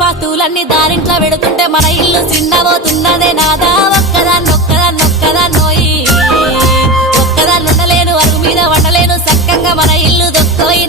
పాతులన్నీ దారింట్లో పెడుతుంటే మన ఇల్లు చిన్నబోతున్నదే నాదా ఒక్కదాన్నోయి ఒక్కదాన్నుండలేను అరుగు మీద వండలేను సక్కంగా మన ఇల్లు దొక్కోయి